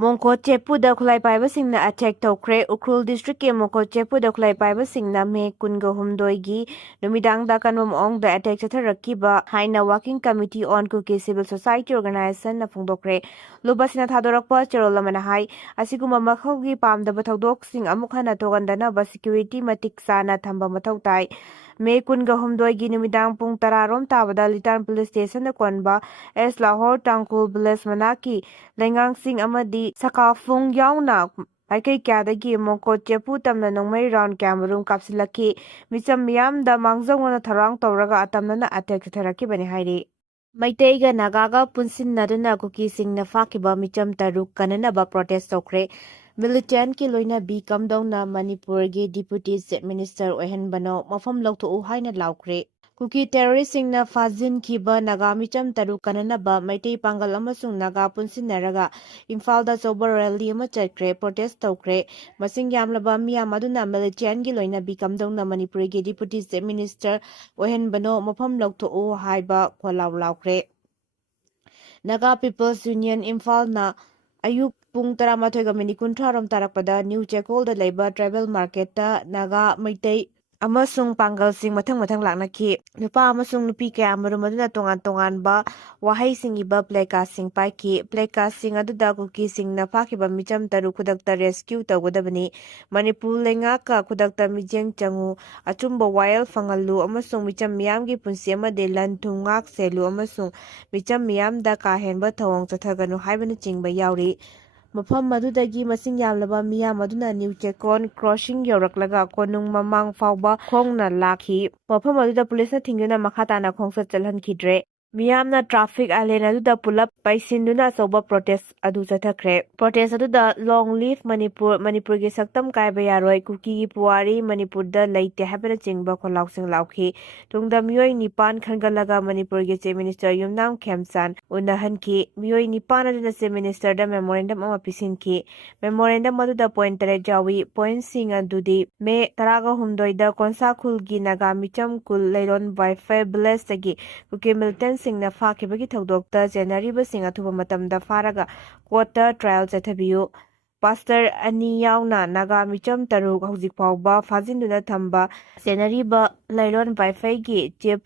Mongko Chepuda khulai paibasingna attack Toukhre Ukhrul district ke Mongko Chepuda khulai paibasingna me kunga humdoigi numidangda kanwa maongda attack chatharakkiba haina working committee on Kuki civil society organization na phongdokre lubasina thadorakpa cherolamana hai asiguma makhlgi pamdaba thodok sing amuk hana togandana ba security matik sana thamba mathau tai me kunga humdoigi numidang pung 10 rom tabada litan police station na konba es Lahore Tangkul village manaki lengang sing amadi sakafung yauna Aikai kyadagi Mongko Chepu tamna nongmai round cameroon kapsilaki micham miyam da mangjongona tharang tawraga atamna attack tharaki bani hairi Meitei ga Naga ga Punsinduna Kuki singna fakiba micham taruk kanana ba protest Toukhre militant ki loina bi kamdongna Manipur ge deputy chief minister ohenbano mafam lawtho haina lawkhre Kuki terrorist singna fazin kiba Naga micham taruk kanana ba Meitei pangal amasung Naga punsinaraga Imphal da sober rally ama chatkre protest Toukhre masing yamlaba miyam aduna militant gi loina bi kamdongna Manipur ge deputy chief minister ohenbano mafam lawtho haiba kholaw lawkhre Naga People's Union Imphal na ayuk pung 11:30 rom tarakpada New Chekol da leiba tribal market ta Naga Meitei amasung pangal sing mathang laknaki nupa amasung nupi kaya marum aduna tongan ba wahai singi ba pleka sing paiki pleka sing aduda kuki sing na pakiba micham taru kudakta rescue tawgadabani Manipur lenga ka kudakta mijeng changu achumba wild fangalu amasung micham miyamgi punsi amade lan thungak selu amasung micham miyam da ka henba thawong chathaganu haibana chingba yauri Mafam madudagi masing yamlaba miyam aduna New Chekon crossing yoraklaga konung mamang fawba khongna lakhi mafam aduda police na thingduna makhatana khongsa chalhankidre miyamna traffic allen aduda pulap paisinduna soba protest adu chathakre protest aduda long live Manipur ge saktam kaiba yaroi Kuki gi puari Manipur da leite habana chingba kholausing laukhi tungda miyoi nipan khangalaga Manipur ge chief minister yumnam khemsan unahan ki miyoi nipan aduna chief minister da memorandum ama pisinki memorandum aduda point tare jawi point sing adudi me 13 da konsakhul gi Naga micham kul leiron wifi village tagi Kuki militant singna fakibagi thodokta jenariba sing athuba matamda faraga quarter trial chathabiyu pastor ani yauna Naga micham taruk hojik fawba fazinduna thamba jenariba lairon wifi gi chief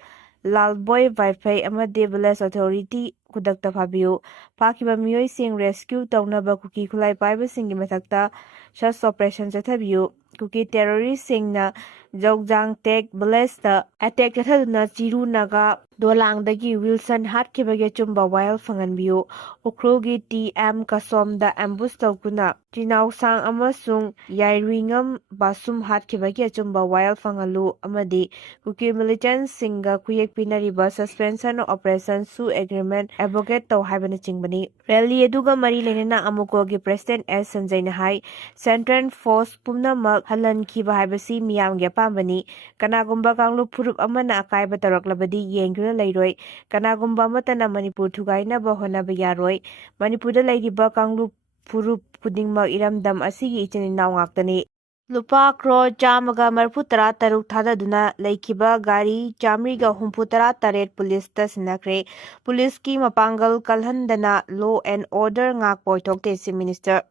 lalboy wifi amade village authority kudakta phabiyu fakiba miyoi sing rescue tawnaba Kuki khulai paiba singi mathakta search operation chathabiyu Kuki terrorist singna Jogjang Tek village ta attack chathaduna chiru Naga dolangdagi Wilson Hatkhre chumba wild fanganbiyu Ukhrulgi TM Kasom da ambush tawkuna Chinaw sang amasung Yairingam basum Hatkhre chumba wild fangalu amadi Kuki militant singa kuyek pinariba suspension of operation su agreement advocate taw haibana chingbani rally eduga mari lenena amuko gi president S Sanjay na hai central force pumnamak halan khiba haibasi miyam ge pambani kanagumba kanglu phurup amana akaiba taraklabadi yengra lairoi kanagumba matana Manipur thugaina ba honaba yaroi Manipurda lairiba kanglu phurup pudingmak iramdam asigi ichini naw ngaktani Lupa kro chamaga marputara taruk thadaduna laikiba gari chamriga humputara taret police ta sinakre police ki mapangal kalhandana law and order ngak poithokte si minister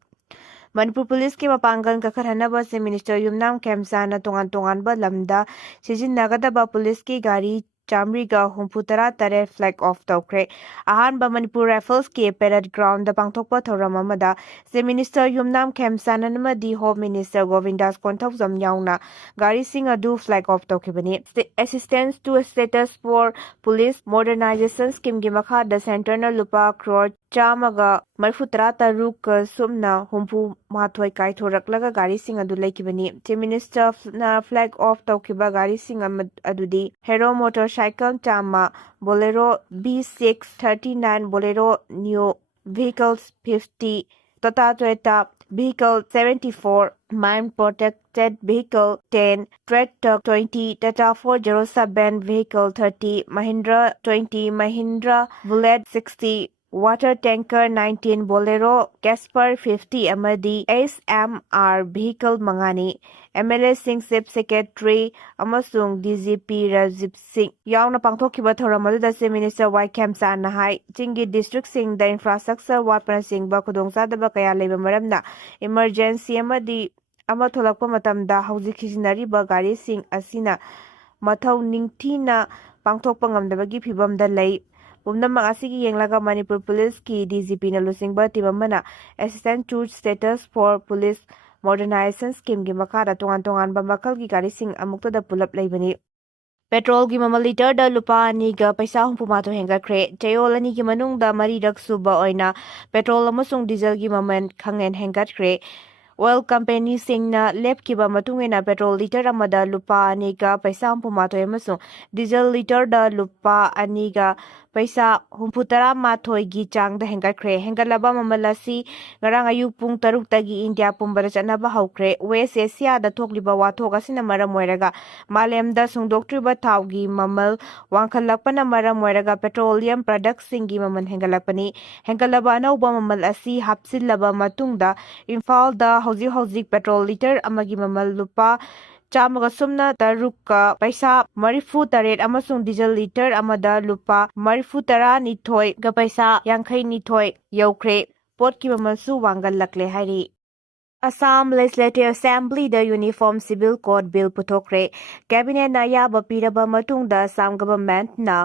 Manipur Police ki mapangal kakharhanaba si Minister Yumnam Khemsana tongan ba lamda sijinnagada police ki gari chamriga humputara tare flag off Toukhre ahanba Manipur Rifles ki parade ground da pangthokpa thoram amada si Minister Yumnam Khemsana namadi Home Minister Govindas Konthokjam yauna gari sing adu flag off tawkhibani assistance to status for police modernization scheme gi makha da center na lupa crore chamaga marfutara taruk sumna humpu mathoi kaithoraklaga gari sing adu laikibani chief minister na flag off tawkhiba gari sing adudi hero motorcycle chama bolero B6 39 bolero new vehicles 50 Toyota vehicle 74 mine protected vehicle 10 tractor 20 Tata 407 vehicle 30 Mahindra 20 Mahindra Bullet 60 water tanker 19 bolero Casper 50 amadi SMR vehicle mangani MLA Singh Chief Secretary amasung DGP Rajib Singh yauna pangthokkiba thoram aduda Chief Minister Y Khamsan na hai Singgi district sing da infrastructure watpana singba khudongchadaba kaya leiba maramna emergency amadi ama tholakpa matamda hauzik sijinariba gari sing asina mathau ningthina pangthokpa ngamdabagi phibamda lei Pumnamak asigi yenglaga Manipur Police ki DGP na lusingba team amana Assistant to Status for Police Modernization Scheme gi makara tongan ba makhlgi gari sing amukta da pulap leibani Petrol gi mamal liter da lupa ani ga paisa humpuma to hengakhre chayol ani gi manung da mari rak suba oina petrol amasung diesel gi maman khangen hengakhre Oil company singna lepkiba matungena petrol liter amada lupa aniga paisa humpuma to amasung diesel liter da lupa aniga paisa humputara mathoi gi chang da hengakhre hengalaba mamalasi ngarang ayuk pung 6 tagi India pumbara chanaba haukhre West Asia da thokliba wathok asina maram moiraga malem da sungdoktriba thau gi mamal wangkhalakpana maram moiraga petroleum products singi maman hengalapani hengalaba anouba mamal asi hapsillaba matungda Imphal da hauzik petrol liter amagi mamal lupa chamaga sumna tarukka paisa marifu taret amasung diesel liter amada lupa marifu tara nithoi ga paisa yangkhai nithoi yaukhre pot ki mamal su wangal lakle hari Assam Legislative Assembly the Uniform Civil Code Bill puthokre Cabinet na yaba piraba matungda Assam government na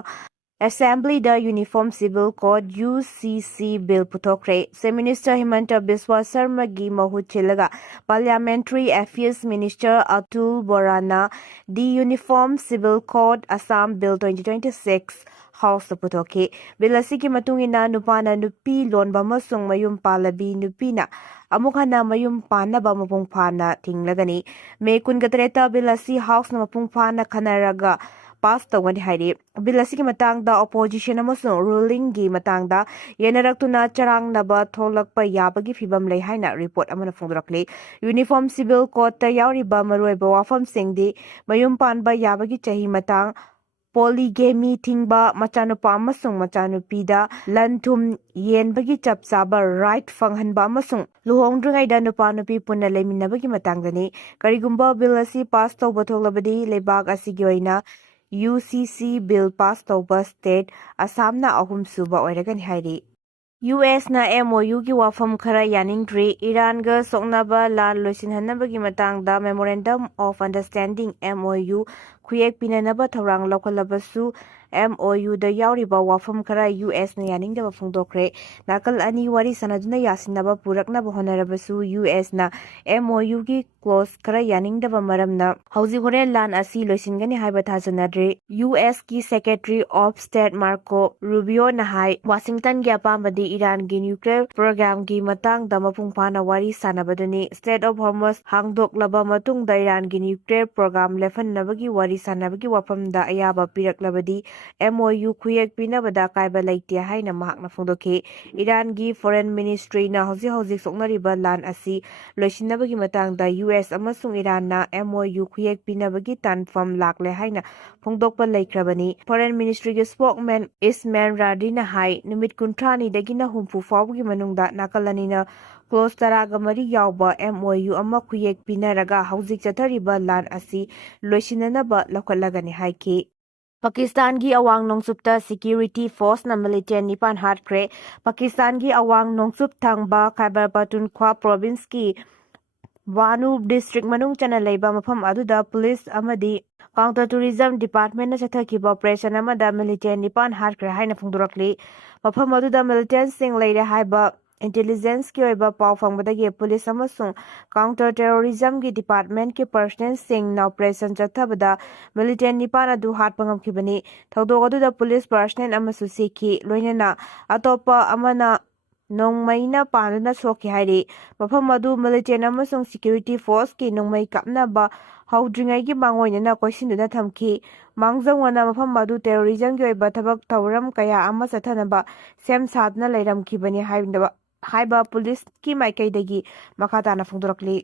Assembly the Uniform Civil Code UCC Bill puthokre Se Minister Himanta Biswa Sarma gi mahut chilaga Parliamentary Affairs Minister Atul Borana the Uniform Civil Code Assam Bill 2026 House puthoke Bill asigi matungina nupana nupi lonba masung mayum palabi nupina amukhana mayum panaba mapung phana thinglagani me kungatreta Bill asi House na mapung phana khanaraga pass tawani hairi bill asigi matangda opposition amasung ruling gi matangda yenaraktuna charang naba tholakpa yabagi phibam lei haina report amana phongdorakle uniform civil code ta yauriba maruiba wafam singdi mayum panba yabagi chahi matang polygamy thingba machanupa amasung machanupida lanthum yenbagi chapchaba right fanghanba amasung luhongdringai da nupa nupi punna leiminabagi matangdani karigumba bill asi pass tawba thoglabadi lebak asigi oina UCC Bill pass tawba state Assam na ahum suba oiragani hairi US na MOU gi wafam khara yaningdri Iran ga soknaba lan loisinhanabagi matangda Memorandum of Understanding MOU khuyek pinanaba thorang lokhalabasu MOU da yauriba wafam khara US na yaningdaba phongdokre nakal ani wari sanaduna yasinaba puraknaba honarabasu US na MOU gi clause khara yaningdaba maramna hauji horen lan asi loisingani haiba thajanadre US ki Secretary of State Marco Rubio na hai Washington gi apambadi Iran gi nuclear program gi matang da mapung phana wari sanabadani State of Hormuz hangdoklaba matung da Iran gi nuclear program lefannabagi wari sanabagi wafam da ayaba piraklabadi MOU khuyek pinabada kaiba leite haina mahakna phongdoke Iran gi Foreign Ministry na hauji soknariba lan asi loisinabagi matang da US amasung Iran na MOU khuyek pinabagi tanfam lakle haina phongdokpa leikrabani Foreign Ministry gi spokesman Ismail Radina hai numit kuntrani dagina humpu fawgi manungda nakalanina Close taraga mari yawba MOU ama khuyek pinaraga hauzik chathariba lan asi loisinanaba lakhalagani haiki Pakistan gi awang nongsupta security force na military nipan Hatkhre Pakistan gi awang nongsup thangba Khyber Pakhtunkhwa province ki Wanu district manung chana leiba mafam aduda police amadi counter tourism department na chathakiba operation amada military nipan Hatkhre haina phongdorakli mafam aduda military sing leire haiba intelligence ki oiba paw fangbadagi police amasung counter terrorism gi department ki personnel sing na operation chathabada military nipan adu hat pangamkhibani thodok aduda police personnel amasu sikhi loinana atopa amana nongmaina panuna soki hairi mafam adu military amasung security force ki nongmai kapnaba haudringai gi mangoina koisinduna thamki mangjangwana mafam adu terrorism gi oiba thabak tawram kaya ama chathanaba sem sadna leiramkhibani haiba police ki maikaidagi makhatana phongdorakli